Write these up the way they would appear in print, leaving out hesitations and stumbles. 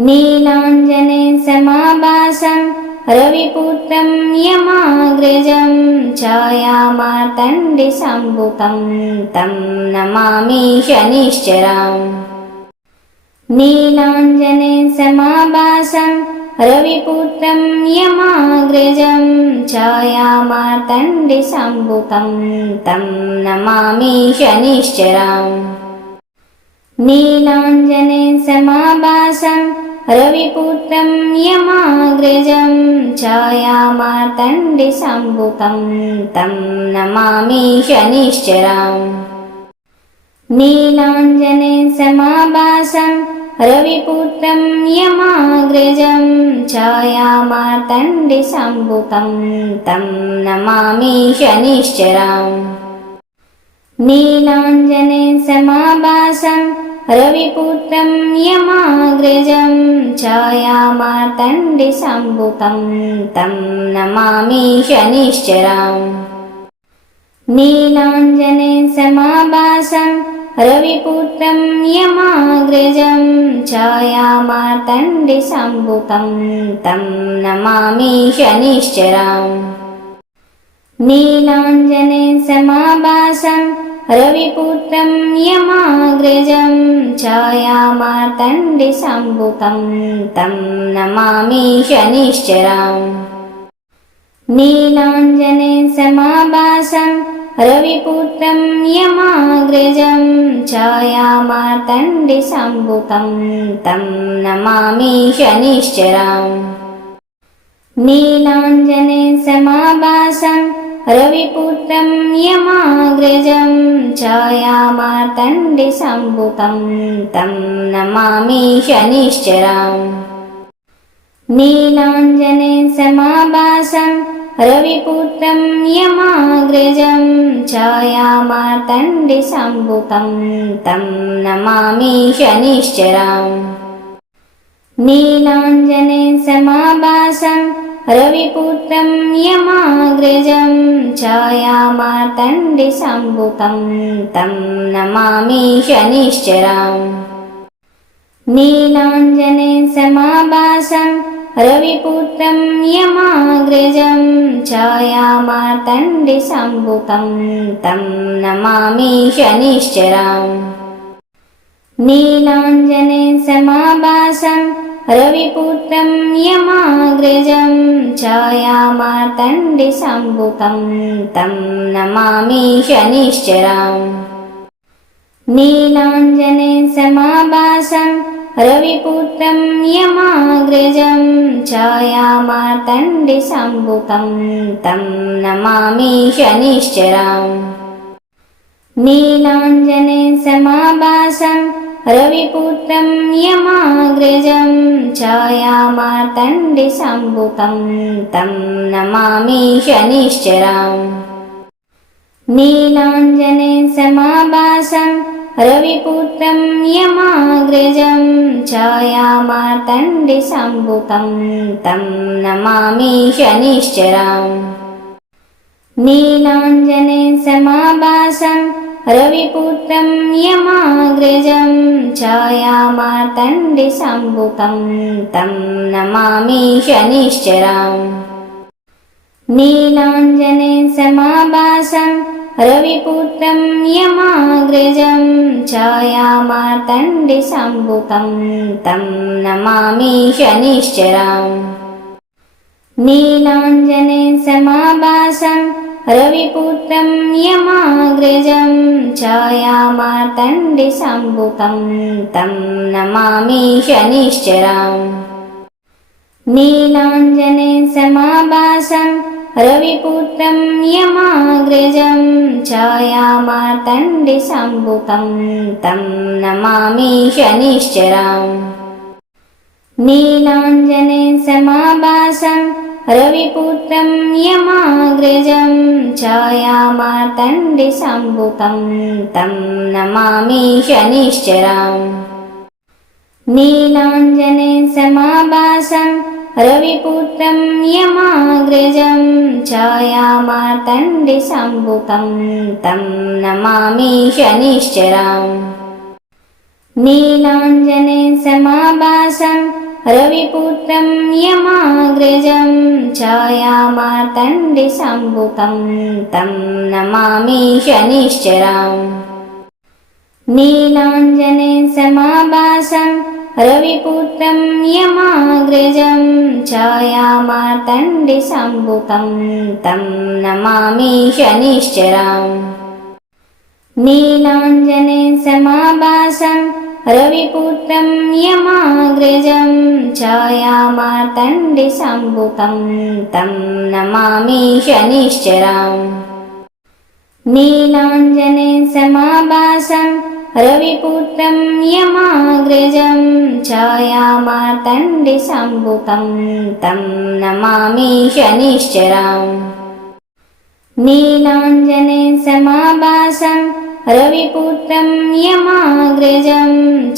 नीलाञ्जने समाभासं रविपुत्रं यमाग्रजं छायामार्तण्डसम्भुतं तं नमामि शनिश्चरम्। नीलाञ्जने समाभासं रविपुत्रं यमाग्रजं छायामार्तण्डसम्भुतं तं नमामि शनिश्चरम्। नीलाञ्जने समाभासं रविपुत्रं यमाग्रजं छायामार्तण्डसम्भुतं तं नमामि शनिश्चरम्। नीलाञ्जने समाभासं रविपुत्रं यमाग्रजं छायामार्तण्डसम्भुतं तं नमामि शनिश्चरम्। नीलाञ्जने समाभासं रविपुत्रं यमाग्रजं छायामार्तण्डसम्भुतं तं नमामि शनिश्चरम्। नीलाञ्जने समाभासं रविपुत्रं यमाग्रजं छायामार्तण्डसम्भुतं तं नमामि शनिश्चरम्। नीलाञ्जने समाभासं रविपुत्रं यमाग्रजं छायामार्तण्डसम्भुतं तं नमामि शनिश्चरम्। नीलाञ्जने समाभासं रविपुत्रं यमाग्रजं छायामार्तण्डसम्भुतं तं नमामि शनिश्चरम्। नीलाञ्जने समाभासं रविपुत्रं यमाग्रजं छायामार्तण्डसम्भुतं तं नमामि शनिश्चरम्। नीलाञ्जने समाभासं रविपुत्रं यमाग्रजं छायामार्तण्डसम्भुतं तं नमामि शनिश्चरम्। नीलाञ्जने समाभासं रविपुत्रं यमाग्रजं छायामार्तण्डसम्भुतं तं नमामि शनिश्चरम्। नीलाञ्जने समाभासं रविपुत्रं यमाग्रजं छायामार्तण्डसम्भुतं तं नमामि शनिश्चरम्। नीलाञ्जने समाभासं रविपुत्रं यमाग्रजं छायामार्तण्डसम्भुतं तं नमामि शनिश्चरम्। नीलाञ्जने समाभासं रविपुत्रं यमाग्रजं छायामार्तण्डसम्भुतं तं नमामि शनिश्चरम्। नीलाञ्जने समाभासं रविपुत्रं यमाग्रजं छायामार्तण्डसम्भुतं तं नमामि शनिश्चरम्। नीलाञ्जने समाभासं रविपुत्रं यमाग्रजं छायामार्तण्डसम्भुतं तं नमामि शनिश्चरम्। नीलाञ्जने समाभासं रविपुत्रं यमाग्रजं छायामार्तण्डसम्भुतं तं नमामि शनिश्चरम्। नीलाञ्जने समाभासं रविपुत्रं यमाग्रजं छायामार्तण्डसम्भुतं तं नमामि शनिश्चरम्। नीलाञ्जने समाभासं रविपुत्रं यमाग्रजं छायामार्तण्डसम्भुतं तं नमामि शनिश्चरम्। नीलाञ्जने समाभासं रविपुत्रं यमाग्रजं छायामार्तण्डसम्भुतं तं नमामि शनिश्चरम्। नीलाञ्जने समाभासं रविपुत्रं यमाग्रजं छायामार्तण्डसम्भुतं तं नमामि शनिश्चरम्। नीलाञ्जने समाभासं रविपुत्रं यमाग्रजं छायामार्तण्डसम्भुतं तं नमामि शनिश्चरम्। नीलाञ्जने समाभासं रविपुत्रं यमाग्रजं छायामार्तण्डसम्भुतं तं नमामि शनिश्चरम् नीलाञ्जनेन समाभासं रविपुत्रं यमाग्रजं छायामार्तण्डसम्भुतं तं नमामि शनिश्चरम् नीलाञ्जनेन समाभासं रविपुत्रं यमाग्रजं छायामार्तण्डसम्भुतं तं नमामि शनिश्चरम् नीलाञ्जनेन समाभासं रविपुत्रं यमाग्रजं छायामार्तण्डसम्भुतं तं नमामि शनिश्चरम् नीलाञ्जनेन समाभासं रविपुत्रं यमाग्रजं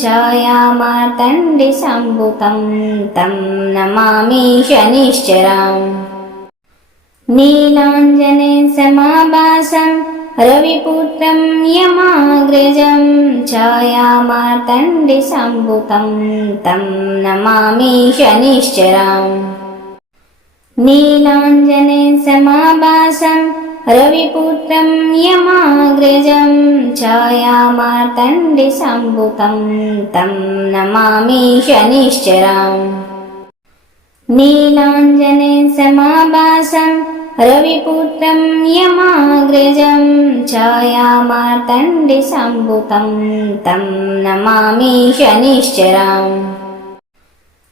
छायामार्तण्डसम्भुतं तं नमामि शनिश्चरम् नीलाञ्जनेन समाभासं रविपुत्रं यमाग्रजं छायामार्तण्डसम्भुतं तं नमामि शनिश्चरम् नीलाञ्जनेन समाभासं रविपुत्रं यमाग्रजं छायामार्तण्डसम्भुतं तं नमामि शनिश्चरम् नीलाञ्जनेन समाभासं रविपुत्रं यमाग्रजं छायामार्तण्डसम्भुतं तं नमामि शनिश्चरम्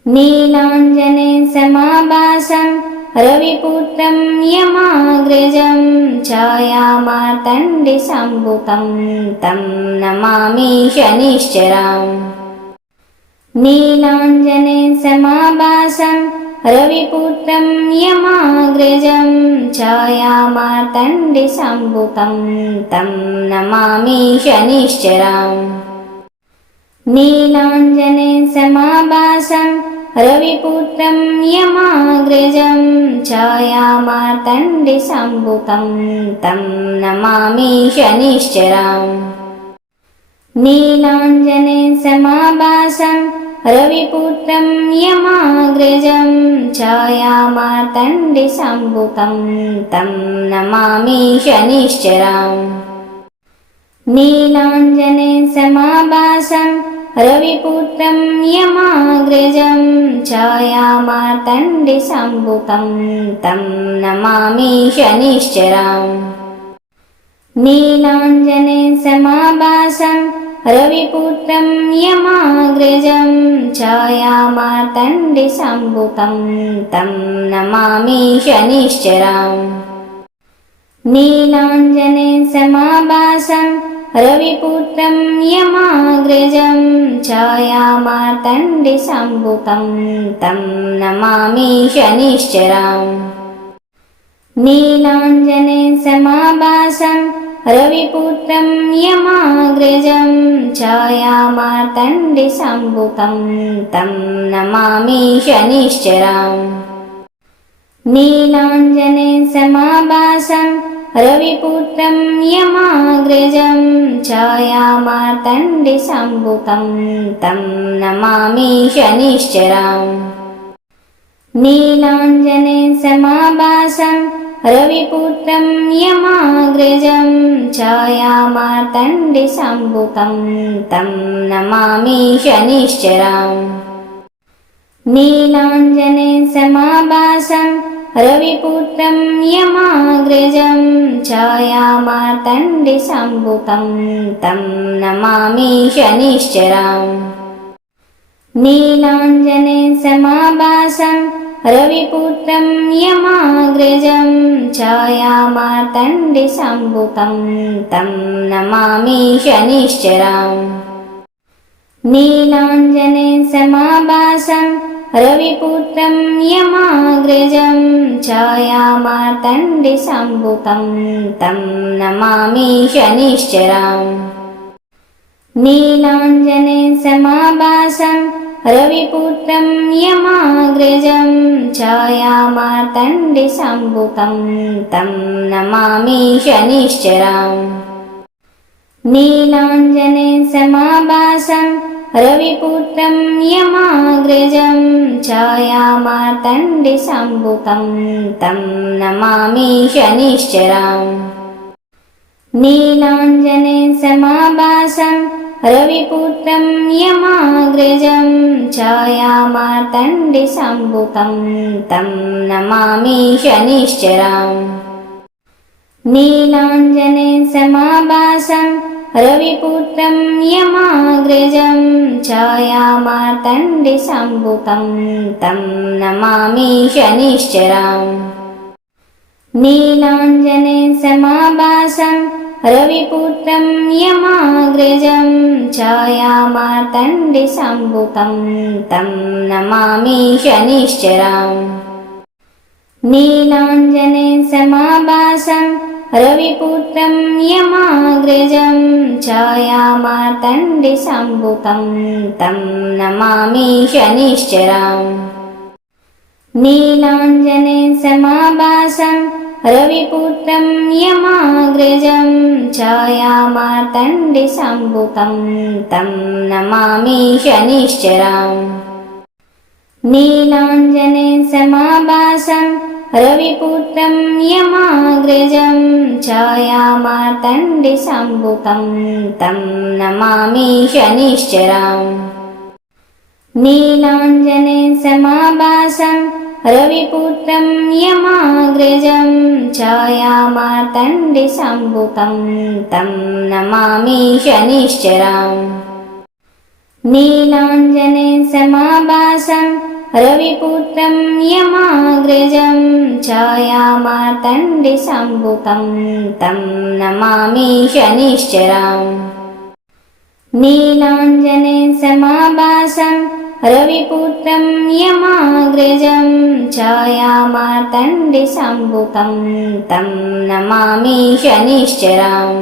नीलाञ्जनेन समाभासं रविपुत्रं यमाग्रजं छायामार्तण्डसम्भुतं तं नमामि शनिश्चरम् नीलाञ्जनेन समाभासं रविपुत्रं यमाग्रजं छायामार्तण्डसम्भुतं तं नमामि शनिश्चरम् नीलाञ्जनेन समाभासं रविपुत्रं यमाग्रजं छायामार्तण्डसम्भुतं तं नमामि शनिश्चरम् नीलाञ्जनेन समाभासं रविपुत्रं यमाग्रजं छायामार्तण्डसम्भुतं तं नमामि शनिश्चरम् नीलाञ्जनेन समाभासं रविपुत्रं यमाग्रजं छायामार्तण्डसम्भुतं तं नमामि शनिश्चरम् नीलाञ्जनेन समाभासं रविपुत्रं यमाग्रजं छायामार्तण्डसम्भुतं तं नमामि शनिश्चरम् नीलाञ्जनेन समाभासं रविपुत्रं यमाग्रजं छायामार्तण्डसम्भुतं तं नमामि शनिश्चरम् नीलाञ्जनेन समाभासं रविपुत्रं यमाग्रजं छायामार्तण्डसम्भुतं तं नमामि शनिश्चरम् नीलाञ्जनेन समाभासं रविपुत्रं यमाग्रजं छायामार्तण्डसम्भुतं तं नमामि शनिश्चरम् नीलाञ्जनेन समाभासं रविपुत्रं यमाग्रजं छायामार्तण्डसम्भुतं तं नमामि शनिश्चरम् नीलाञ्जनेन समाभासं रविपुत्रं यमाग्रजं छायामार्तण्डसम्भुतं तं नमामि शनिश्चरम् नीलाञ्जनेन समाभासं रविपुत्रं यमाग्रजं छायामार्तण्डसम्भुतं तं नमामि शनिश्चरम् नीलाञ्जनेन समाभासं रविपुत्रं यमाग्रजं छायामार्तण्डसम्भुतं तं नमामि शनिश्चरम् नीलाञ्जनेन समाभासं रविपुत्रं यमाग्रजं छायामार्तण्डसम्भुतं तं नमामि शनिश्चरम् नीलाञ्जनेन समाभासं रविपुत्रं यमाग्रजं छायामार्तण्डसम्भुतं तं नमामि शनिश्चरम् नीलाञ्जनेन समाभासं रविपुत्रं यमाग्रजं छायामार्तण्डसम्भुतं तं नमामि शनिश्चरम् नीलाञ्जनेन समाभासं रविपुत्रं यमाग्रजं छायामार्तण्डसम्भुतं तं नमामि शनिश्चरम् नीलाञ्जनेन समाभासं रविपुत्रं यमाग्रजं छायामार्तण्डसम्भुतं तं नमामि शनिश्चरम् नीलाञ्जनेन समाभासं रविपुत्रं यमाग्रजं छायामार्तण्डसम्भुतं तं नमामि शनिश्चरम् नीलाञ्जनेन समाभासं रविपुत्रं यमाग्रजं छायामार्तण्डसम्भुतं तं नमामि शनिश्चरम् नीलाञ्जनेन समाभासं रविपुत्रं यमाग्रजं छायामार्तण्डसम्भुतं तं नमामि शनिश्चरम् नीलाञ्जनेन समाभासं रविपुत्रं यमाग्रजं छायामार्तण्डसम्भुतं तं नमामि शनिश्चरम् नीलाञ्जनेन समाभासं रविपुत्रं यमाग्रजं छायामार्तण्डसम्भुतं तं नमामि शनिश्चरम् नीलाञ्जनेन समाभासं रविपुत्रं यमाग्रजं छायामार्तण्डसम्भुतं तं नमामि शनिश्चरम्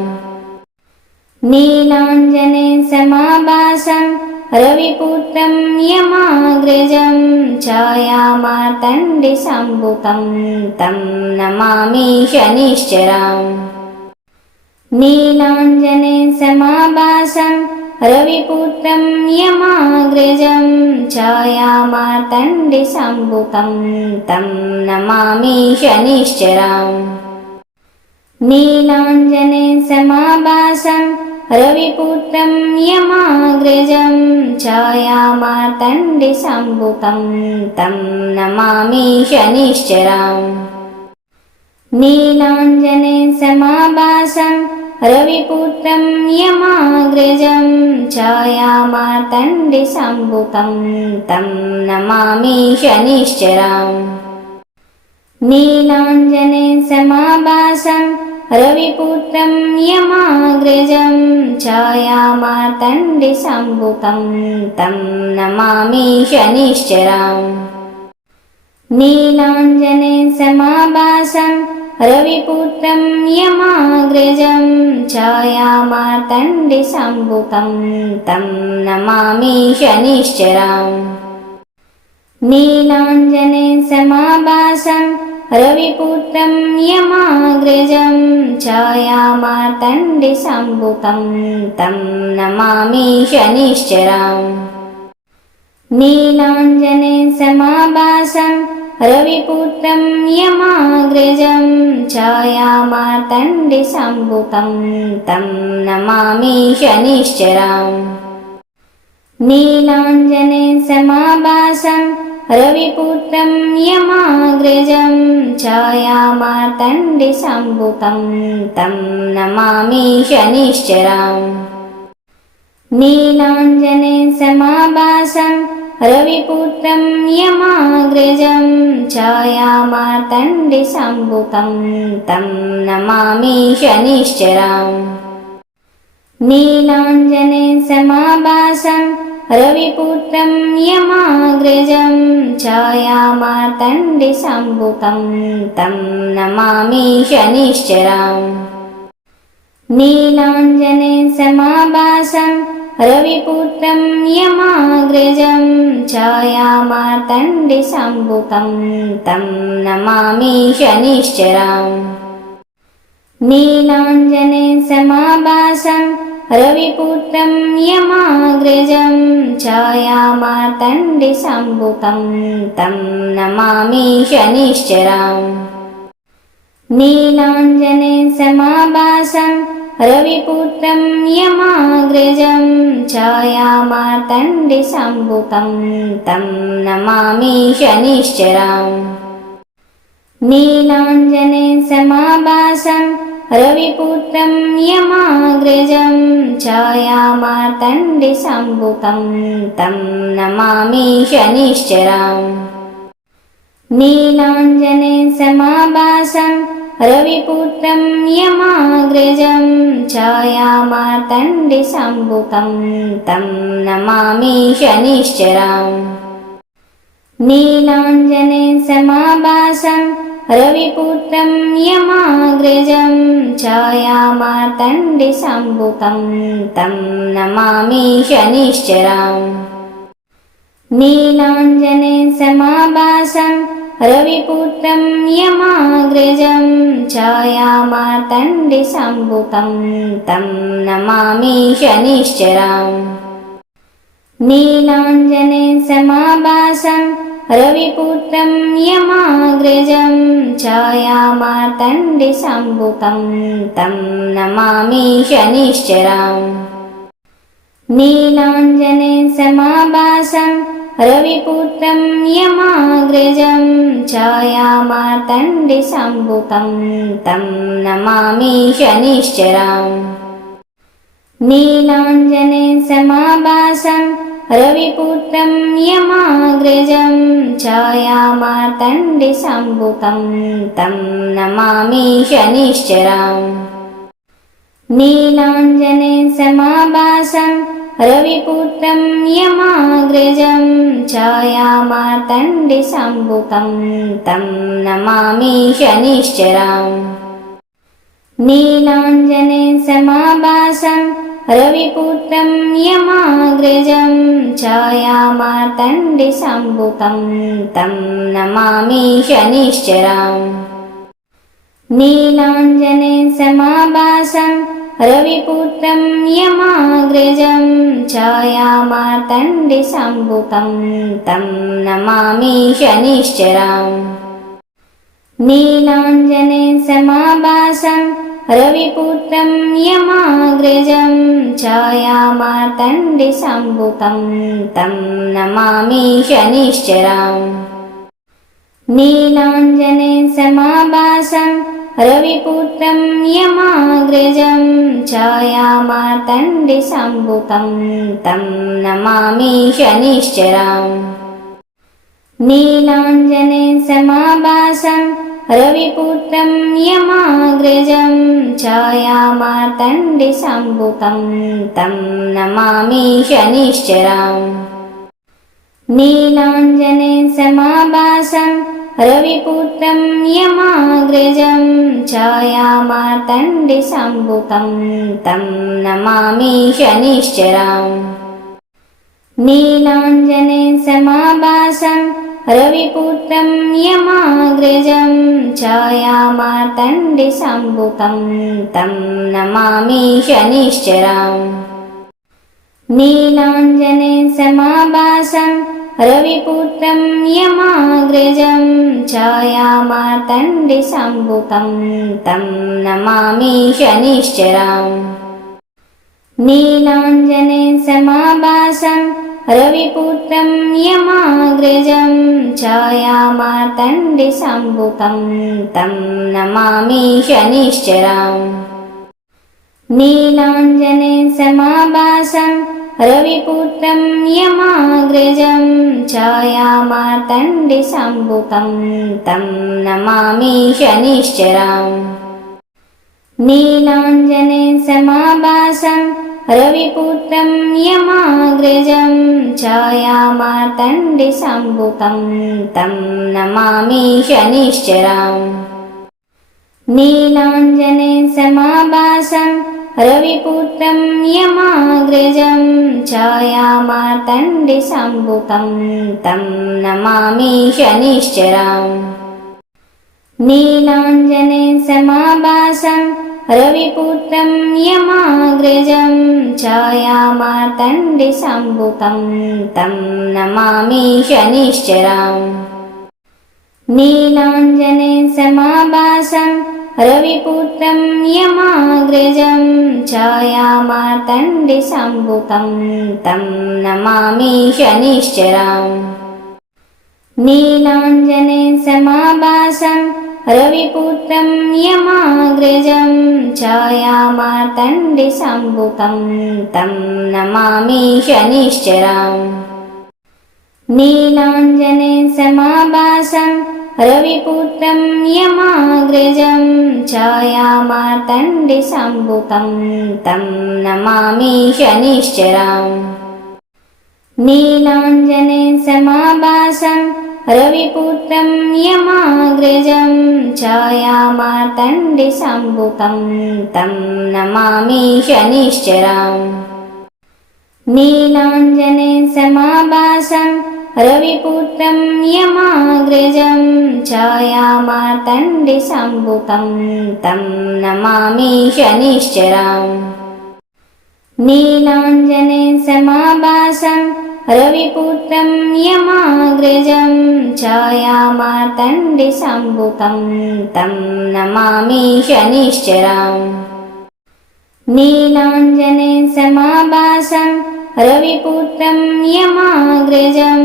नीलाञ्जनेन समाभासं रविपुत्रं यमाग्रजं छायामार्तण्डसम्भुतं तं नमामि शनिश्चरम् नीलाञ्जनेन समाभासं रविपुत्रं यमाग्रजं छायामार्तण्डसम्भुतं तं नमामि शनिश्चरम् नीलाञ्जनेन समाभासं रविपुत्रं यमाग्रजं छायामार्तण्डसम्भुतं तं नमामि शनिश्चरम् नीलाञ्जनेन समाभासं रविपुत्रं यमाग्रजं छायामार्तण्डसम्भुतं तं नमामि शनिश्चरम् नीलाञ्जनेन समाभासं रविपुत्रं यमाग्रजं छायामार्तण्डसम्भुतं तं नमामि शनिश्चरम् नीलाञ्जनेन समाभासं रविपुत्रं यमाग्रजं छायामार्तण्डसम्भुतं तं नमामि शनिश्चरम् नीलाञ्जनेन समाभासं रविपुत्रं यमाग्रजं छायामार्तण्डसम्भुतं तं नमामि शनिश्चरम् नीलाञ्जनेन समाभासं रविपुत्रं यमाग्रजं छायामार्तण्डसम्भुतं तं नमामि शनिश्चरम् नीलाञ्जनेन समाभासं रविपुत्रं यमाग्रजं छायामार्तण्डसम्भुतं तं नमामि शनिश्चरम् नीलाञ्जनेन समाभासं रविपुत्रं यमाग्रजं छायामार्तण्डसम्भुतं तं नमामि शनिश्चरम् नीलाञ्जनेन समाभासं रविपुत्रं यमाग्रजं छायामार्तण्डसम्भुतं तं नमामि शनिश्चरम् नीलाञ्जनेन समाभासं रविपुत्रं यमाग्रजं छायामार्तण्डसम्भुतं तं नमामि शनिश्चरम् नीलाञ्जनेन समाभासं रविपुत्रं यमाग्रजं छायामार्तण्डसम्भुतं तं नमामि शनिश्चरम् नीलाञ्जनेन समाभासं रविपुत्रं यमाग्रजं छायामार्तण्डसम्भुतं तं नमामि शनिश्चरम् नीलाञ्जनेन समाभासं रविपुत्रं यमाग्रजं छायामार्तण्डसम्भुतं तं नमामि शनिश्चरम् नीलाञ्जनेन समाभासं रविपुत्रं यमाग्रजं छायामार्तण्डसम्भुतं तं नमामि शनिश्चरम् नीलाञ्जनेन समाभासं रविपुत्रं यमाग्रजं छायामार्तण्डसम्भुतं तं नमामि शनिश्चरम् नीलाञ्जनेन समाभासं रविपुत्रं यमाग्रजं छायामार्तण्डसम्भुतं तं नमामि शनिश्चरम् नीलाञ्जनेन समाभासं रविपुत्रं यमाग्रजं छायामार्तण्डसम्भुतं तं नमामि शनिश्चरम् नीलाञ्जनेन समाभासं रविपुत्रं यमाग्रजं छायामार्तण्डसम्भुतं तं नमामि शनिश्चरम् नीलाञ्जनेन समाभासं रविपुत्रं यमाग्रजं छायामार्तण्डसम्भुतं तं नमामि शनिश्चरम् नीलाञ्जनेन समाभासं रविपुत्रं यमाग्रजं छायामार्तण्डसम्भुतं तं नमामि शनिश्चरम् नीलाञ्जनेन समाभासं रविपुत्रं यमाग्रजं छायामार्तण्डसम्भुतं तं नमामि शनिश्चरम् नीलाञ्जनेन समाभासं रविपुत्रं यमाग्रजं छायामार्तण्डसम्भुतं तं नमामि शनिश्चरम् नीलाञ्जनेन समाभासं रविपुत्रं यमाग्रजं छायामार्तण्डसम्भुतं तं नमामि शनिश्चरम् नीलाञ्जनेन समाभासं रविपुत्रं यमाग्रजं छायामार्तण्डसम्भुतं तं नमामि शनिश्चरम् नीलाञ्जनेन समाभासं रविपुत्रं यमाग्रजं छायामार्तण्डसम्भुतं तं नमामि शनिश्चरम् नीलाञ्जनेन समाभासं रविपुत्रं यमाग्रजं छायामार्तण्डसम्भुतं तं नमामि शनिश्चरम् नीलाञ्जनेन समाभासं रविपुत्रं यमाग्रजं छायामार्तण्डसम्भुतं तं नमामि शनिश्चरम् नीलाञ्जनेन समाभासं रविपुत्रं यमाग्रजं छायामार्तण्डसम्भुतं तं नमामि शनिश्चरम् नीलाञ्जनेन समाभासं रविपुत्रं यमाग्रजं छायामार्तण्डसम्भुतं तं नमामि शनिश्चरम् नीलाञ्जनेन समाभासं रविपुत्रं यमाग्रजं छायामार्तण्डसम्भुतं तं नमामि शनिश्चरम् नीलाञ्जनेन समाभासं रविपुत्रं यमाग्रजं छायामार्तण्डसम्भुतं तं नमामि शनिश्चरम् नीलाञ्जनेन समाभासं रविपुत्रं यमाग्रजं छायामार्तण्डसम्भुतं तं नमामि शनिश्चरम् नीलाञ्जनेन समाभासं रविपुत्रं यमाग्रजं छायामार्तण्डसम्भुतं तं नमामि शनिश्चरम् नीलाञ्जनेन समाभासं रविपुत्रं यमाग्रजं छायामार्तण्डसम्भुतं तं नमामि शनिश्चरम् नीलाञ्जनेन समाभासं रविपुत्रं यमाग्रजं छायामार्तण्डसम्भुतं तं नमामि शनिश्चरम् नीलाञ्जनेन समाभासं रविपुत्रं यमाग्रजं छायामार्तण्डसम्भुतं तं नमामि शनिश्चरम् नीलाञ्जनेन समाभासं रविपुत्रं यमाग्रजं छायामार्तण्डसम्भुतं तं नमामि शनिश्चरम् नीलाञ्जनेन समाभासं रविपुत्रं यमाग्रजं छायामार्तण्डसम्भुतं तं नमामि शनिश्चरम् नीलाञ्जनेन समाभासं रविपुत्रं यमाग्रजं छायामार्तण्डसम्भुतं तं नमामि शनिश्चरम् नीलाञ्जनेन समाभासं रविपुत्रं यमाग्रजं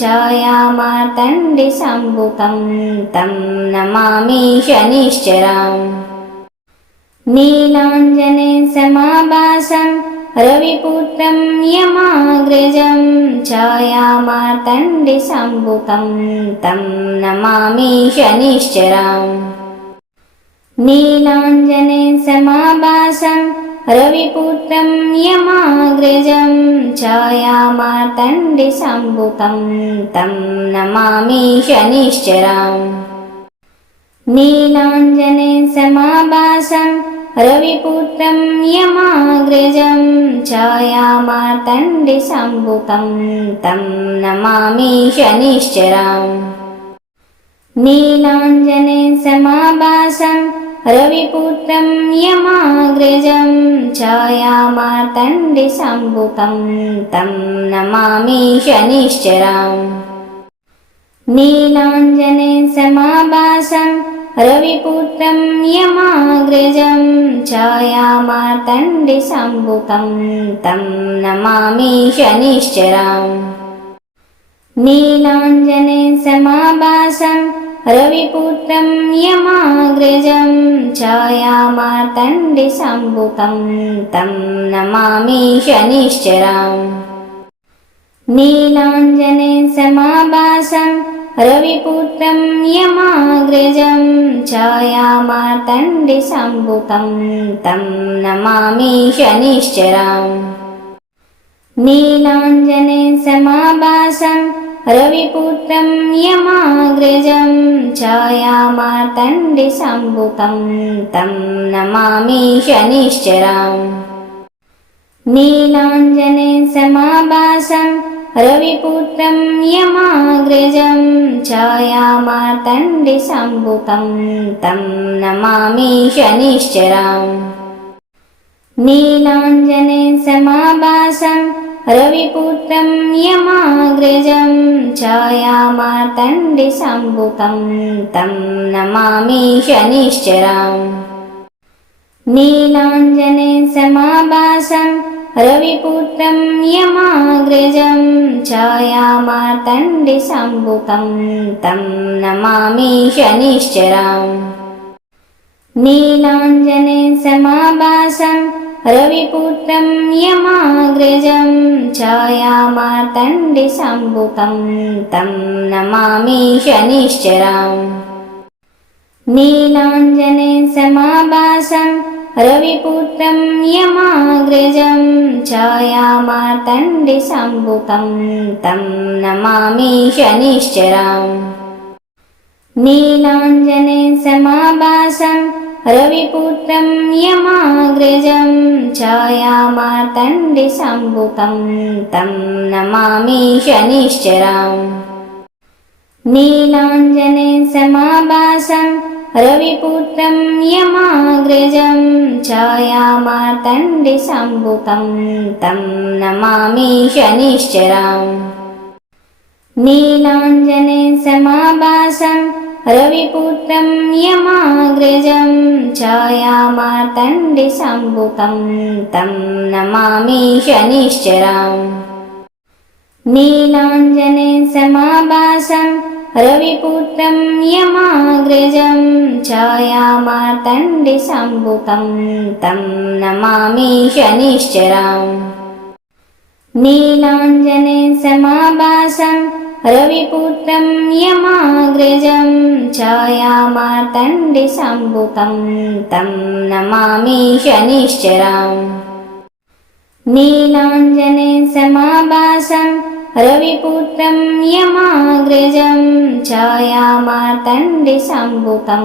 छायामार्तण्डसम्भुतं तं नमामि शनिश्चरम् नीलाञ्जनेन समाभासं रविपुत्रं यमाग्रजं छायामार्तण्डसम्भुतं तं नमामि शनिश्चरम् नीलाञ्जनेन समाभासं रविपुत्रं यमाग्रजं छायामार्तण्डसम्भुतं तं नमामि शनिश्चरम् नीलाञ्जनेन समाभासं रविपुत्रं यमाग्रजं छायामार्तण्डसम्भुतं तं नमामि शनिश्चरम् नीलाञ्जनेन समाभासं रविपुत्रं यमाग्रजं छायामार्तण्डसम्भुतं तं नमामि शनिश्चरम् नीलाञ्जनेन समाभासं रविपुत्रं यमाग्रजं छायामार्तण्डसम्भुतं तं नमामि शनिश्चरम् नीलाञ्जनेन समाभासं रविपुत्रं यमाग्रजं छायामार्तण्डसम्भुतं तं नमामि शनिश्चरम् नीलाञ्जनेन समाभासं रविपुत्रं यमाग्रजं छायामार्तण्डसम्भुतं तं नमामि शनिश्चरम् नीलाञ्जनेन समाभासं रविपुत्रं यमाग्रजं छायामार्तण्डसम्भुतं तं नमामि शनिश्चरम् नीलाञ्जनेन समाभासं रविपुत्रं यमाग्रजं छायामार्तण्डसम्भुतं तं नमामि शनिश्चरम् नीलाञ्जनेन समाभासं रविपुत्रं यमाग्रजं छायामार्तण्डसम्भुतं तं नमामि शनिश्चरम् नीलाञ्जनेन समाभासं रविपुत्रं यमाग्रजं छायामार्तण्डसम्भुतं तं नमामि शनिश्चरम् नीलाञ्जनेन समाभासं रविपुत्रं यमाग्रजं छायामार्तण्डसम्भुतं तं नमामि शनिश्चरम् नीलाञ्जनेन समाभासं रविपुत्रं यमाग्रजं छायामार्तण्डसम्भुतं तं नमामि शनिश्चरम् नीलाञ्जनेन समाभासं रविपुत्रं यमाग्रजं छायामार्तण्डसम्भुतं तं नमामि शनिश्चरम् नीलाञ्जनेन समाभासं रविपुत्रं यमाग्रजं छायामार्तण्डसम्भुतं तं नमामि शनिश्चरम् नीलाञ्जनेन समाभासं रविपुत्रं यमाग्रजं छायामार्तण्डसम्भुतं तं नमामि शनिश्चरम् नीलाञ्जनेन समाभासं रविपुत्रं यमाग्रजं छायामार्तण्डसम्भुतं तं नमामि शनिश्चरम् नीलाञ्जनेन समाभासं रविपुत्रं यमाग्रजं छायामार्तण्डसम्भुतं तं नमामि शनिश्चरम् नीलाञ्जनेन समाभासं रविपुत्रं यमाग्रजं छायामार्तण्डसम्भुतं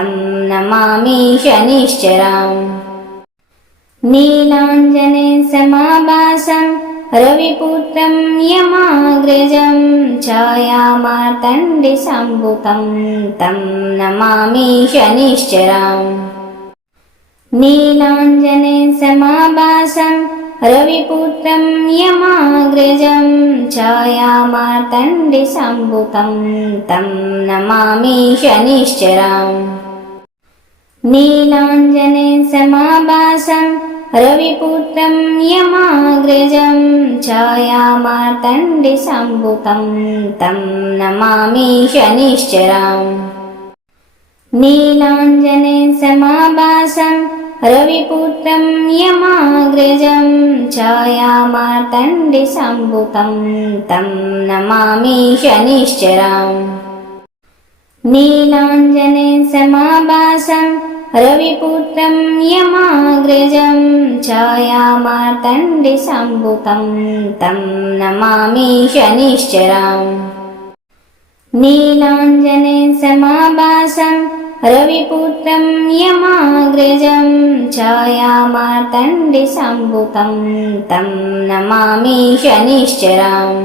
तं नमामि शनिश्चरम् नीलाञ्जनेन समाभासं रविपुत्रं यमाग्रजं छायामार्तण्डसम्भुतं तं नमामि शनिश्चरम् नीलाञ्जनेन समाभासं रविपुत्रं यमाग्रजं छायामार्तण्डसम्भुतं तं नमामि शनिश्चरम् नीलाञ्जनेन समाभासं रविपुत्रं यमाग्रजं छायामार्तण्डसम्भुतं तं नमामि शनिश्चरम् नीलाञ्जनेन समाभासं रविपुत्रं यमाग्रजं छायामार्तण्डसम्भुतं तं नमामि शनिश्चरम् नीलाञ्जनेन समाभासं रविपुत्रं यमाग्रजं छायामार्तण्डसम्भुतं तं नमामि शनिश्चरम् नीलाञ्जनेन समाभासं रविपुत्रं यमाग्रजं छायामार्तण्डसम्भुतं तं नमामि शनिश्चरम्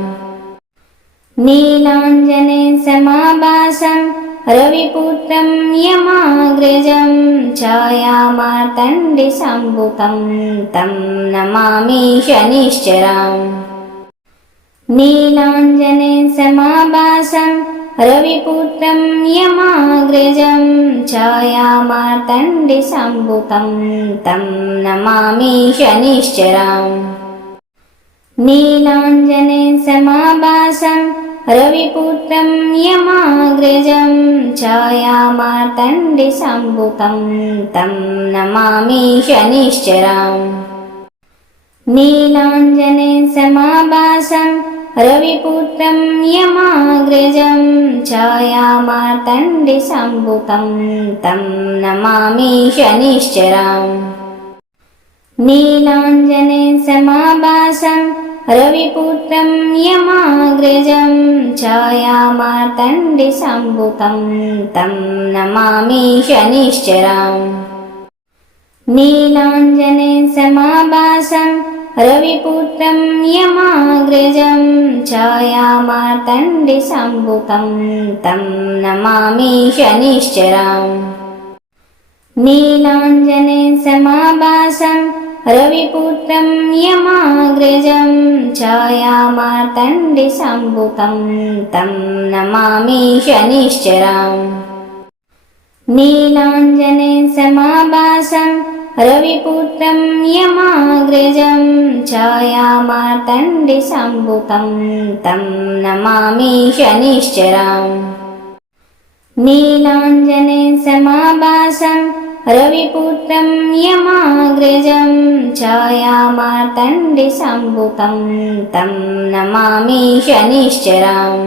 नीलाञ्जनेन समाभासं रविपुत्रं यमाग्रजं छायामार्तण्डसम्भुतं तं नमामि शनिश्चरम् नीलाञ्जनेन समाभासं रविपुत्रं यमाग्रजं छायामार्तण्डसम्भुतं तं नमामि शनिश्चरम् नीलाञ्जनेन समाभासं रविपुत्रं यमाग्रजं छायामार्तण्डसम्भुतं तं नमामि शनिश्चरम् नीलाञ्जनेन समाभासं रविपुत्रं यमाग्रजं छायामार्तण्डसम्भुतं तं नमामि शनिश्चरम् नीलाञ्जनेन समाभासं रविपुत्रं यमाग्रजं छायामार्तण्डसम्भुतं तं नमामि शनिश्चरम् नीलाञ्जनेन समाभासं रविपुत्रं यमाग्रजं छायामार्तण्डसम्भुतं तं नमामि शनिश्चरम् नीलाञ्जनेन समाभासं रविपुत्रं यमाग्रजं छायामार्तण्डसम्भुतं तं नमामि शनिश्चरम् नीलाञ्जनेन समाभासं रविपुत्रं यमाग्रजं छायामार्तण्डसम्भुतं तं नमामि शनिश्चरम् नीलाञ्जनेन समाभासं रविपुत्रं यमाग्रजं छायामार्तण्डसम्भुतं तं नमामि शनिश्चरम्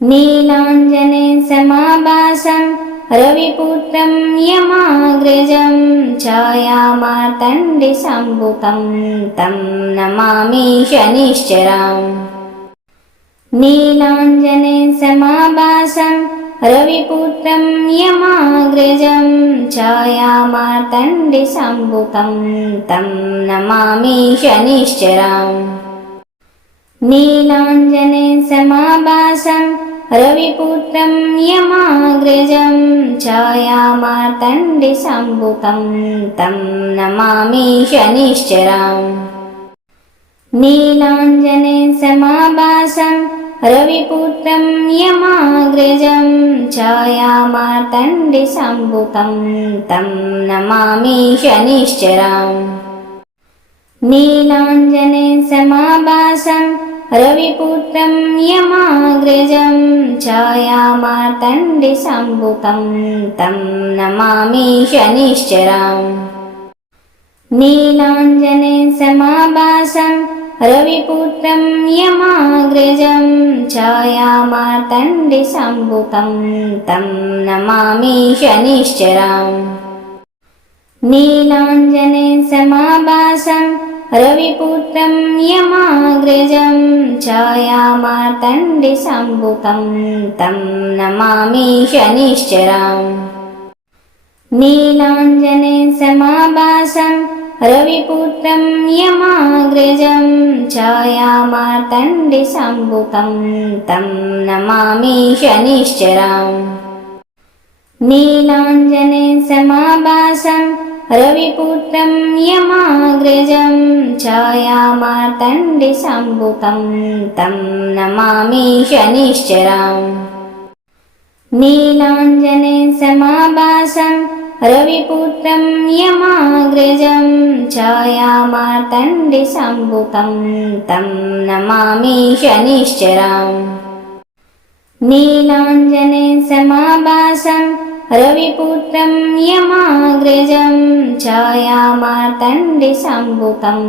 नीलाञ्जनेन समाभासं रविपुत्रं यमाग्रजं छायामार्तण्डसम्भुतं तं नमामि शनिश्चरम् नीलाञ्जनेन समाभासं रविपुत्रं यमाग्रजं छायामार्तण्डसम्भुतं तं नमामि शनिश्चरम् नीलाञ्जनेन समाभासं रविपुत्रं यमाग्रजं छायामार्तण्डसम्भुतं तं नमामि शनिश्चरम् नीलाञ्जनेन समाभासं रविपुत्रं यमाग्रजं छायामार्तण्डसम्भुतं तं नमामि शनिश्चरम् नीलाञ्जनेन समाभासं रविपुत्रं यमाग्रजं छायामार्तण्डसम्भुतं तं नमामि शनिश्चरम् नीलाञ्जनेन समाभासं रविपुत्रं यमाग्रजं छायामार्तण्डसम्भुतं तं नमामि शनिश्चरम् नीलाञ्जनेन समाभासं रविपुत्रं यमाग्रजं छायामार्तण्डसम्भुतं तं नमामि शनिश्चरम् नीलाञ्जनेन समाभासं रविपुत्रं यमाग्रजं छायामार्तण्डसम्भुतं तं नमामि शनिश्चरम् नीलाञ्जनेन समाभासं रविपुत्रं यमाग्रजं छायामार्तण्डसम्भुतं तं नमामि शनिश्चरम् नीलाञ्जनेन समाभासं रविपुत्रं यमाग्रजं छायामार्तण्डसम्भुतं तं नमामि शनिश्चरम् नीलाञ्जनेन समाभासं रविपुत्रं यमाग्रजं छायामार्तण्डसम्भुतं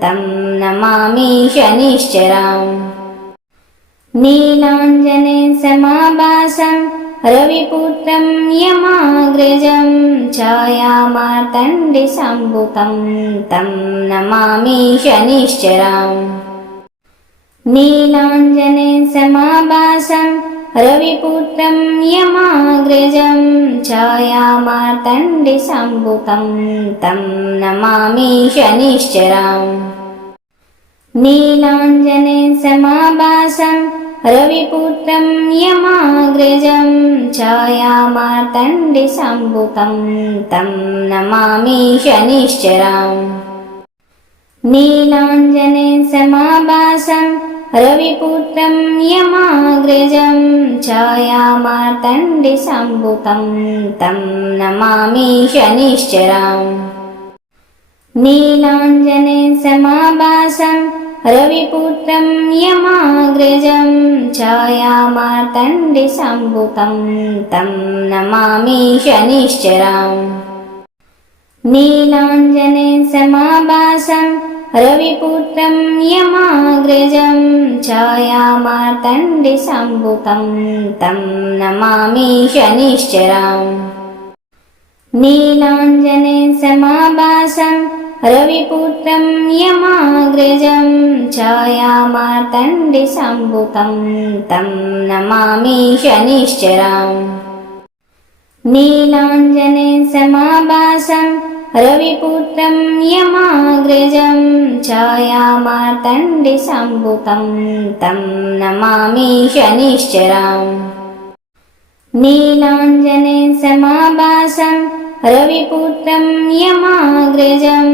तं नमामि शनिश्चरम् नीलाञ्जनेन समाभासं रविपुत्रं यमाग्रजं छायामार्तण्डसम्भुतं तं नमामि शनिश्चरम् नीलाञ्जनेन समाभासं रविपुत्रं यमाग्रजं छायामार्तण्डसम्भुतं तं नमामि शनिश्चरम् नीलाञ्जनेन समाभासं रविपुत्रं यमाग्रजं छायामार्तण्डसम्भुतं तं नमामि शनिश्चरम् नीलाञ्जनेन समाभासं रविपुत्रं यमाग्रजं छायामार्तण्डसम्भुतं तं नमामि शनिश्चरम् नीलाञ्जनेन समाभासं रविपुत्रं यमाग्रजं छायामार्तण्डसम्भुतं तं नमामि शनिश्चरम् नीलाञ्जनेन समाभासं रविपुत्रं यमाग्रजं छायामार्तण्डसम्भुतं तं नमामि शनिश्चरम् नीलाञ्जनेन समाभासं रविपुत्रं यमाग्रजं छायामार्तण्डसम्भुतं तं नमामि शनिश्चरम् नीलाञ्जनेन समाभासं रविपुत्रं यमाग्रजं छायामार्तण्डसम्भुतं तं नमामि शनिश्चरम् नीलाञ्जनेन समाभासं रविपुत्रं यमाग्रजं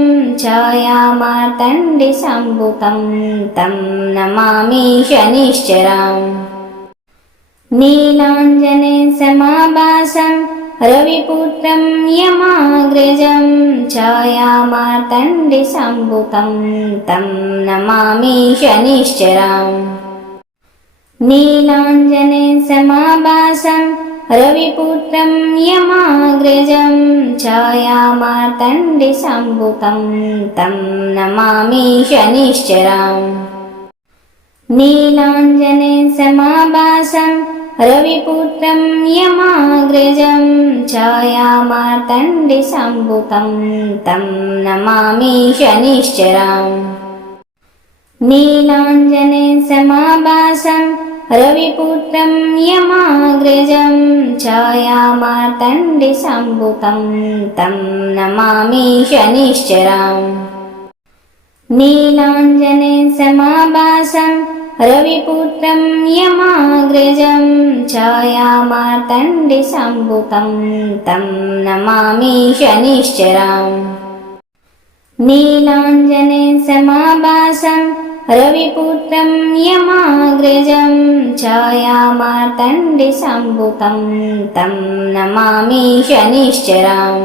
छायामार्तण्डसम्भुतं तं नमामि शनिश्चरम् नीलाञ्जनेन समाभासं रविपुत्रं यमाग्रजं छायामार्तण्डसम्भुतं तं नमामि शनिश्चरम् नीलाञ्जनेन समाभासं रविपुत्रं यमाग्रजं छायामार्तण्डसम्भुतं तं नमामि शनिश्चरम् नीलाञ्जनेन समाभासं रविपुत्रं यमाग्रजं छायामार्तण्डसम्भुतं तं नमामि शनिश्चरम् नीलाञ्जनेन समाभासं रविपुत्रं यमाग्रजं छायामार्तण्डसम्भुतं तं नमामि शनिश्चरम् नीलाञ्जनेन समाभासं रविपुत्रं यमाग्रजं छायामार्तण्डसम्भुतं तं नमामि शनिश्चरम् नीलाञ्जनेन समाभासं रविपुत्रं यमाग्रजं छायामार्तण्डसम्भुतं तं नमामि शनिश्चरम्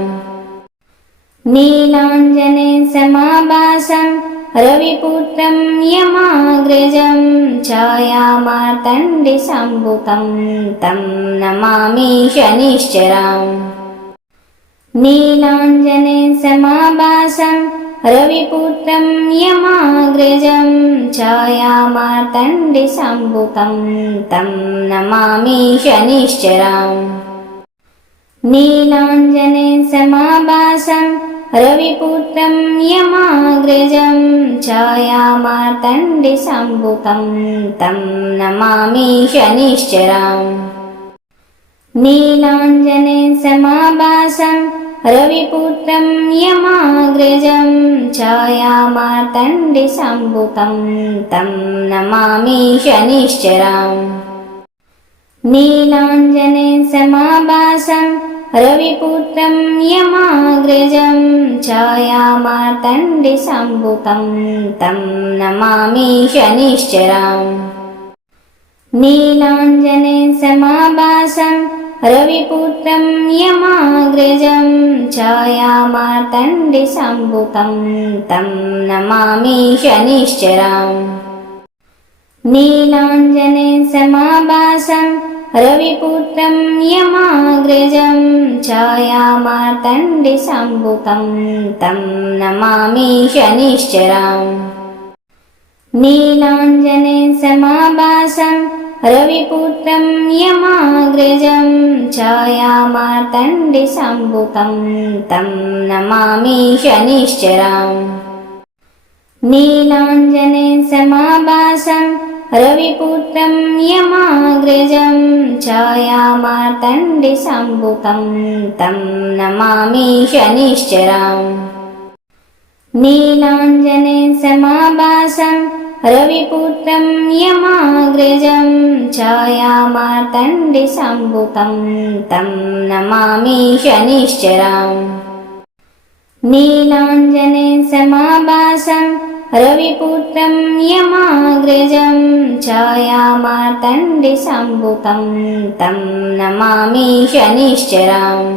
नीलाञ्जनेन समाभासं रविपुत्रं यमाग्रजं छायामार्तण्डसम्भुतं तं नमामि शनिश्चरम् नीलाञ्जनेन समाभासं रविपुत्रं यमाग्रजं छायामार्तण्डसम्भुतं तं नमामि शनिश्चरम् नीलाञ्जनेन समाभासं रविपुत्रं यमाग्रजं छायामार्तण्डसम्भुतं तं नमामि शनिश्चरम् नीलाञ्जनेन समाभासं रविपुत्रं यमाग्रजं छायामार्तण्डसम्भुतं तं नमामि शनिश्चरम् नीलाञ्जनेन समाभासं रविपुत्रं यमाग्रजं छायामार्तण्डसम्भुतं तं नमामि शनिश्चरम् नीलाञ्जनेन समाभासं रविपुत्रं यमाग्रजं छायामार्तण्डसम्भुतं तं नमामि शनिश्चरम् नीलाञ्जनेन समाभासं रविपुत्रं यमाग्रजं छायामार्तण्डसम्भुतं तं नमामि शनिश्चरम् नीलाञ्जनेन समाभासं रविपुत्रं यमाग्रजं छायामार्तण्डसम्भुतं तं नमामि शनिश्चरम् नीलाञ्जनेन समाभासं रविपुत्रं यमाग्रजं छायामार्तण्डसम्भुतं तं नमामि शनिश्चरम् नीलाञ्जनेन समाभासं रविपुत्रं यमाग्रजं छायामार्तण्डसम्भुतं तं नमामि शनिश्चरम् नीलाञ्जनेन समाभासं रविपुत्रं यमाग्रजं छायामार्तण्डसम्भुतं तं नमामि शनिश्चरम्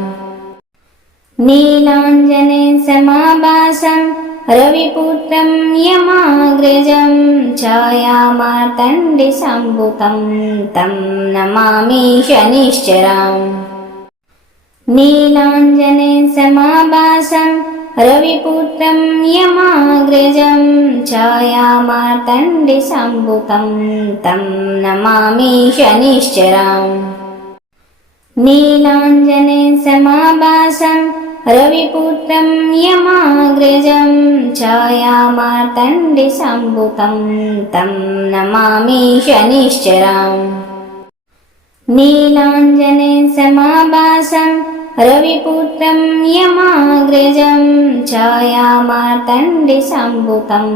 नीलाञ्जनेन समाभासं रविपुत्रं यमाग्रजं छायामार्तण्डसम्भुतं तं नमामि शनिश्चरम् नीलाञ्जनेन समाभासं रविपुत्रं यमाग्रजं छायामार्तण्डसम्भुतं तं नमामि शनिश्चरम् नीलाञ्जनेन समाभासं रविपुत्रं यमाग्रजं छायामार्तण्डसम्भुतं तं नमामि शनिश्चरम् नीलाञ्जनेन समाभासं रविपुत्रं यमाग्रजं छायामार्तण्डसम्भुतं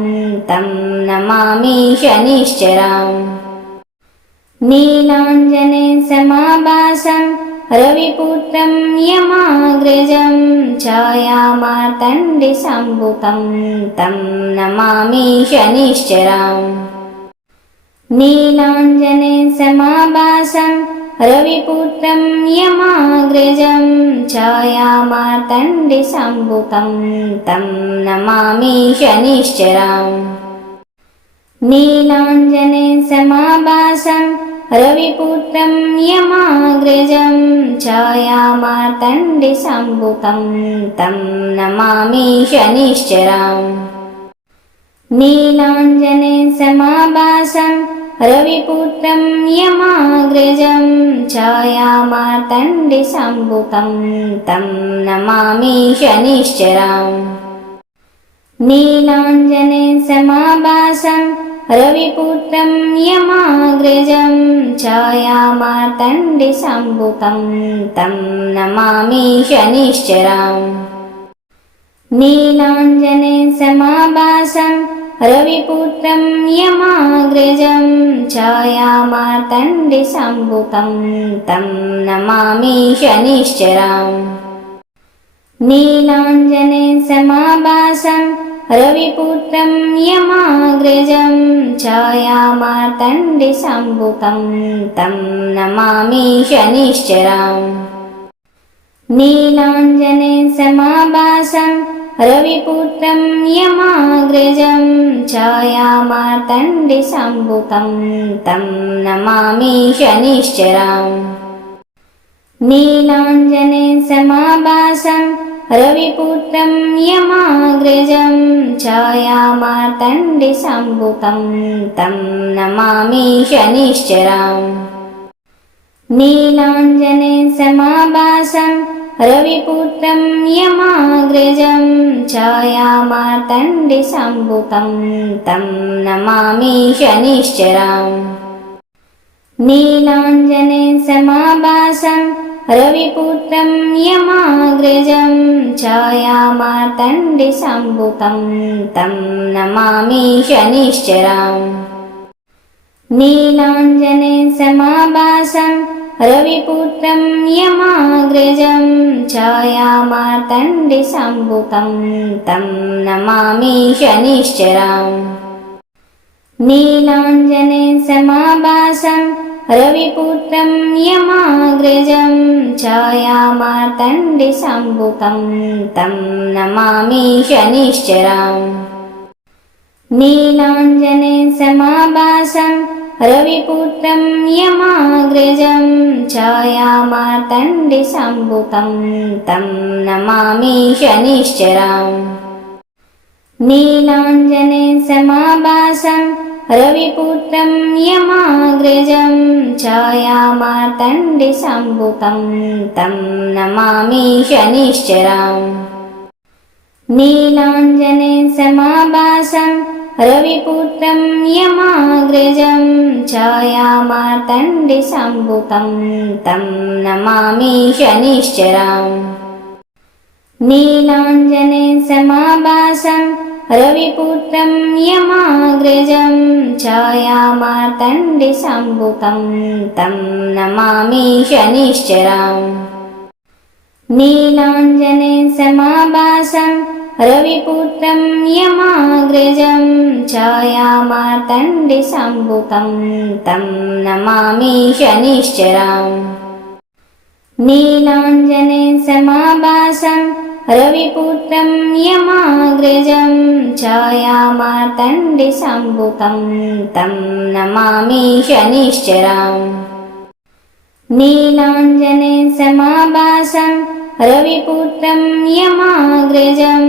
तं नमामि शनिश्चरम् नीलाञ्जनेन समाभासं रविपुत्रं यमाग्रजं छायामार्तण्डसम्भुतं तं नमामि शनिश्चरम् नीलाञ्जनेन समाभासं रविपुत्रं यमाग्रजं छायामार्तण्डसम्भुतं तं नमामि शनिश्चरम् नीलाञ्जनेन समाभासं रविपुत्रं यमाग्रजं छायामार्तण्डसम्भुतं तं नमामि शनिश्चरम् नीलाञ्जनेन समाभासं रविपुत्रं यमाग्रजं छायामार्तण्डसम्भुतं तं नमामि शनिश्चरम् नीलाञ्जनेन समाभासं रविपुत्रं यमाग्रजं छायामार्तण्डसम्भुतं तं नमामि शनिश्चरम् नीलाञ्जनेन समाभासं रविपुत्रं यमाग्रजं छायामार्तण्डसम्भुतं तं नमामि शनिश्चरम् नीलाञ्जनेन समाभासं रविपुत्रं यमाग्रजं छायामार्तण्डसम्भुतं तं नमामि शनिश्चरम् नीलाञ्जनेन समाभासं रविपुत्रं यमाग्रजं छायामार्तण्डसम्भुतं तं नमामि शनिश्चरम् नीलाञ्जनेन समाभासं रविपुत्रं यमाग्रजं छायामार्तण्डसम्भुतं तं नमामि शनिश्चरम् नीलाञ्जनेन समाभासं रविपुत्रं यमाग्रजं छायामार्तण्डसम्भुतं तं नमामि शनिश्चरम् नीलाञ्जनेन समाभासं रविपुत्रं यमाग्रजं छायामार्तण्डसम्भुतं तं नमामि शनिश्चरम् नीलाञ्जनेन समाभासं रविपुत्रं यमाग्रजं छायामार्तण्डसम्भुतं तं नमामि शनिश्चरम् नीलाञ्जनेन समाभासं रविपुत्रं यमाग्रजं छायामार्तण्डसम्भुतं तं नमामि शनिश्चरम् नीलाञ्जनेन समाभासं रविपुत्रं यमाग्रजं छायामार्तण्डसम्भुतं तं नमामि शनिश्चरम् नीलाञ्जनेन समाभासं रविपुत्रं यमाग्रजं छायामार्तण्डसम्भुतं तं नमामि शनिश्चरम् नीलाञ्जनेन समाभासं रविपुत्रं यमाग्रजं छायामार्तण्डसम्भुतं तं नमामि शनिश्चरम् नीलाञ्जनेन समाभासं रविपुत्रं यमाग्रजं छायामार्तण्डसम्भुतं तं नमामि शनिश्चरम् नीलाञ्जनेन समाभासं रविपुत्रं यमाग्रजं छायामार्तण्डसम्भुतं तं नमामि शनिश्चरम् नीलाञ्जनेन समाभासं रविपुत्रं यमाग्रजं छायामार्तण्डसम्भुतं तं नमामि शनिश्चरम् नीलाञ्जनेन समाभासं रविपुत्रं यमाग्रजं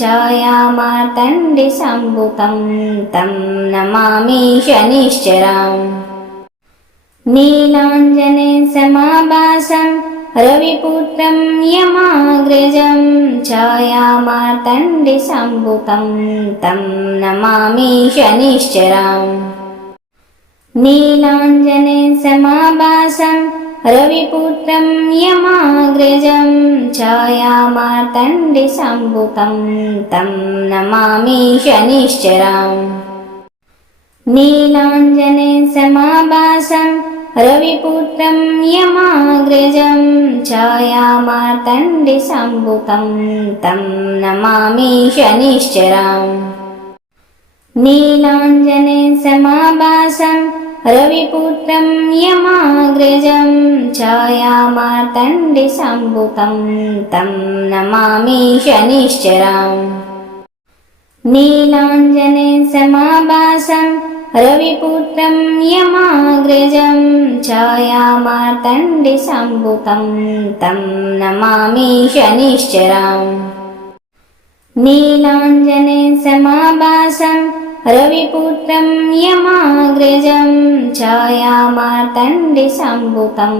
छायामार्तण्डसम्भुतं तं नमामि शनिश्चरम् नीलाञ्जनेन समाभासं रविपुत्रं यमाग्रजं छायामार्तण्डसम्भुतं तं नमामि शनिश्चरम् नीलाञ्जनेन समाभासं रविपुत्रं यमाग्रजं छायामार्तण्डसम्भुतं तं नमामि शनिश्चरम् नीलाञ्जनेन समाभासं रविपुत्रं यमाग्रजं छायामार्तण्डसम्भुतं तं नमामि शनिश्चरम् नीलाञ्जनेन समाभासं रविपुत्रं यमाग्रजं छायामार्तण्डसम्भुतं तं नमामि शनिश्चरम् नीलाञ्जनेन समाभासं रविपुत्रं यमाग्रजं छायामार्तण्डसम्भुतं तं नमामि शनिश्चरम् नीलाञ्जनेन समाभासं रविपुत्रं यमाग्रजं छायामार्तण्डसम्भुतं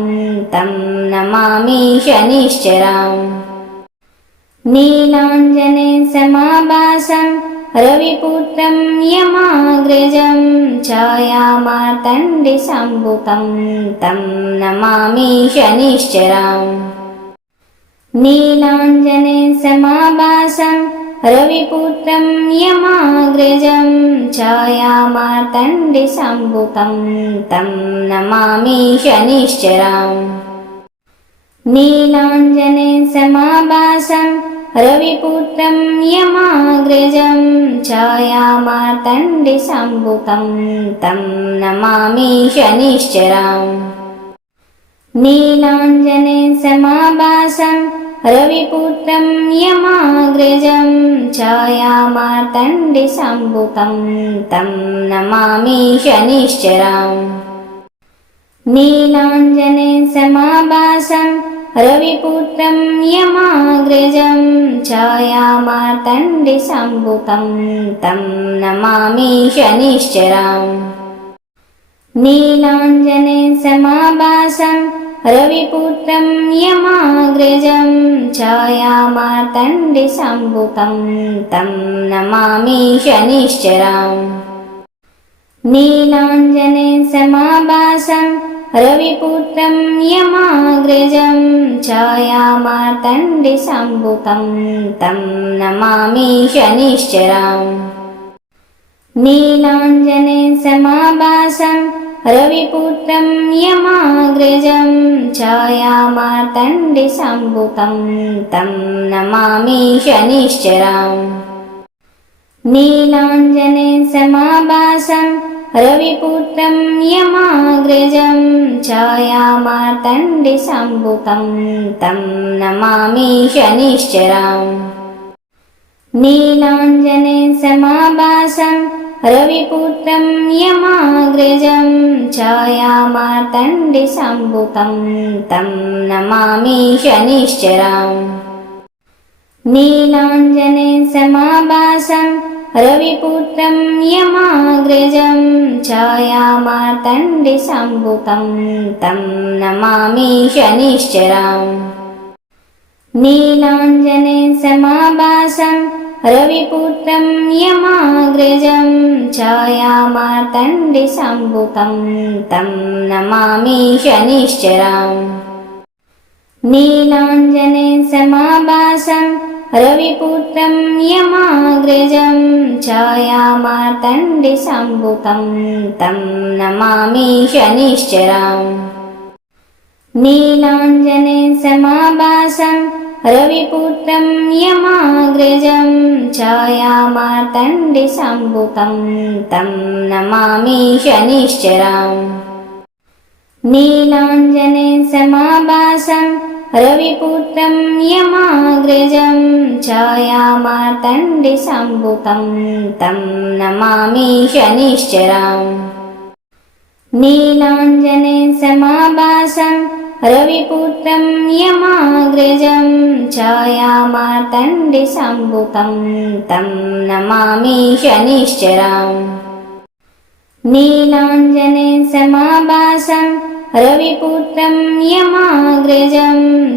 तं नमामि शनिश्चरम् नीलाञ्जनेन समाभासं रविपुत्रं यमाग्रजं छायामार्तण्डसम्भुतं तं नमामि शनिश्चरम् नीलाञ्जनेन समाभासं रविपुत्रं यमाग्रजं छायामार्तण्डसम्भुतं तं नमामि शनिश्चरम् नीलाञ्जनेन समाभासं रविपुत्रं यमाग्रजं छायामार्तण्डसम्भुतं तं नमामि शनिश्चरम् नीलाञ्जनेन समाभासं रविपुत्रं यमाग्रजं छायामार्तण्डसम्भुतं तं नमामि शनिश्चरम् नीलाञ्जनेन समाभासं रविपुत्रं यमाग्रजं छायामार्तण्डसम्भुतं तं नमामि शनिश्चरम् नीलाञ्जनेन समाभासं रविपुत्रं यमाग्रजं छायामार्तण्डसम्भुतं तं नमामि शनिश्चरम् नीलाञ्जनेन समाभासं रविपुत्रं यमाग्रजं छायामार्तण्डसम्भुतं तं नमामि शनिश्चरम् नीलाञ्जनेन समाभासं रविपुत्रं यमाग्रजं छायामार्तण्डसम्भुतं तं नमामि शनिश्चरम् नीलाञ्जनेन समाभासं रविपुत्रं यमाग्रजं छायामार्तण्डसम्भुतं तं नमामि शनिश्चरम् नीलाञ्जनेन समाभासं रविपुत्रं यमाग्रजं छायामार्तण्डसम्भुतं तं नमामि शनिश्चरम् नीलाञ्जनेन समाभासं रविपुत्रं यमाग्रजं छायामार्तण्डसम्भुतं तं नमामि शनिश्चरम् नीलाञ्जनेन समाभासं रविपुत्रं यमाग्रजं छायामार्तण्डसम्भुतं तं नमामि शनिश्चरम् नीलाञ्जनेन समाभासं रविपुत्रं यमाग्रजं छायामार्तण्डसम्भुतं तं नमामि शनिश्चरम् नीलाञ्जनेन समाभासं रविपुत्रं यमाग्रजं छायामार्तण्डसम्भुतं तं नमामि शनिश्चरम् नीलाञ्जनेन समाभासं रविपुत्रं यमाग्रजं छायामार्तण्डसम्भुतं तं नमामि शनिश्चरम् नीलाञ्जनेन समाभासं रविपुत्रं यमाग्रजं छायामार्तण्डसम्भुतं तं नमामि शनिश्चरम् नीलाञ्जनेन समाभासं रविपुत्रं यमाग्रजं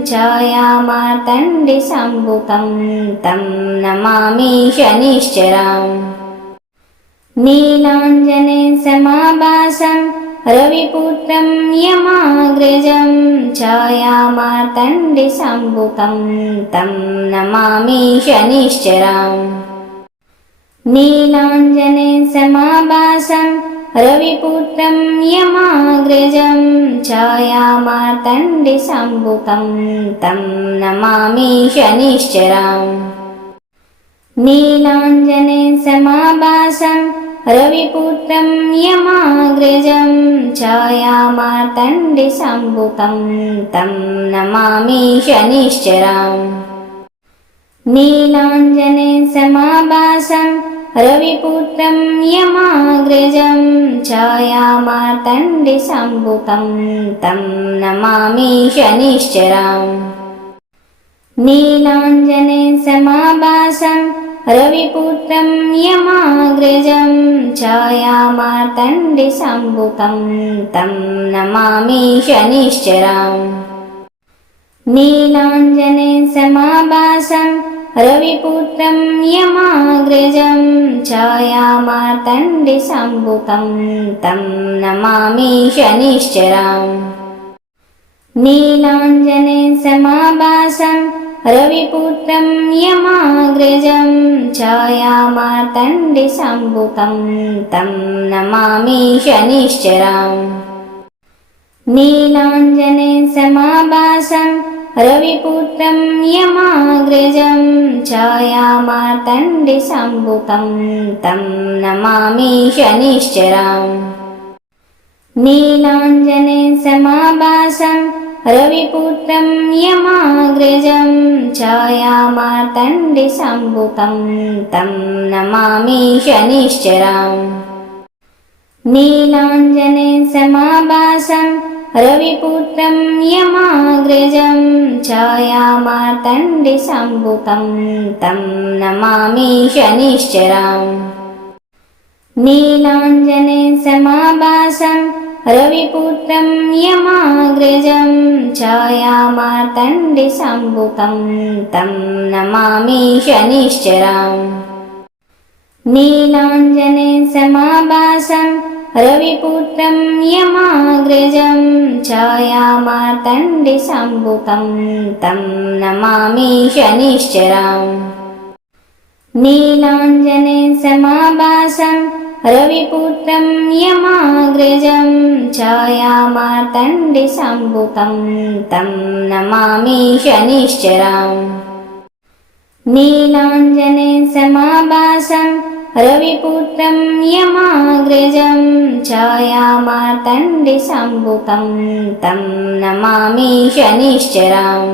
छायामार्तण्डसम्भुतं तं नमामि शनिश्चरम् नीलाञ्जनेन समाभासं रविपुत्रं यमाग्रजं छायामार्तण्डसम्भुतं तं नमामि शनिश्चरम् नीलाञ्जनेन समाभासं रविपुत्रं यमाग्रजं छायामार्तण्डसम्भुतं तं नमामि शनिश्चरम् नीलाञ्जनेन समाभासं रविपुत्रं यमाग्रजं छायामार्तण्डसम्भुतं तं नमामि शनिश्चरम् नीलाञ्जनेन समाभासं रविपुत्रं यमाग्रजं छायामार्तण्डसम्भुतं तं नमामि शनिश्चरम् नीलाञ्जनेन समाभासं रविपुत्रं यमाग्रजं छायामार्तण्डसम्भुतं तं नमामि शनिश्चरम् नीलाञ्जनेन समाभासं रविपुत्रं यमाग्रजं छायामार्तण्डसम्भुतं तं नमामि शनिश्चरम् नीलाञ्जनेन समाभासं रविपुत्रं यमाग्रजं छायामार्तण्डसम्भुतं तं नमामि शनिश्चरम् नीलाञ्जनेन समाभासं रविपुत्रं यमाग्रजं छायामार्तण्डसम्भुतं तं नमामि शनिश्चरम् नीलाञ्जनेन समाभासं रविपुत्रं यमाग्रजं छायामार्तण्डसम्भुतं तं नमामि शनिश्चरम् नीलाञ्जनेन समाभासं रविपुत्रं यमाग्रजं छायामार्तण्डसम्भुतं तं नमामि शनिश्चरम् नीलाञ्जनेन समाभासं रविपुत्रं यमाग्रजं छायामार्तण्डसम्भुतं तं नमामि शनिश्चरम् नीलाञ्जनेन समाभासं रविपुत्रं यमाग्रजं छायामार्तण्डसम्भुतं तं नमामि शनिश्चरम् नीलाञ्जनेन समाभासं रविपुत्रं यमाग्रजं छायामार्तण्डसम्भुतं तं नमामि शनिश्चरम् नीलाञ्जनेन समाभासं रविपुत्रं यमाग्रजं छायामार्तण्डसम्भुतं तं नमामि शनिश्चरम्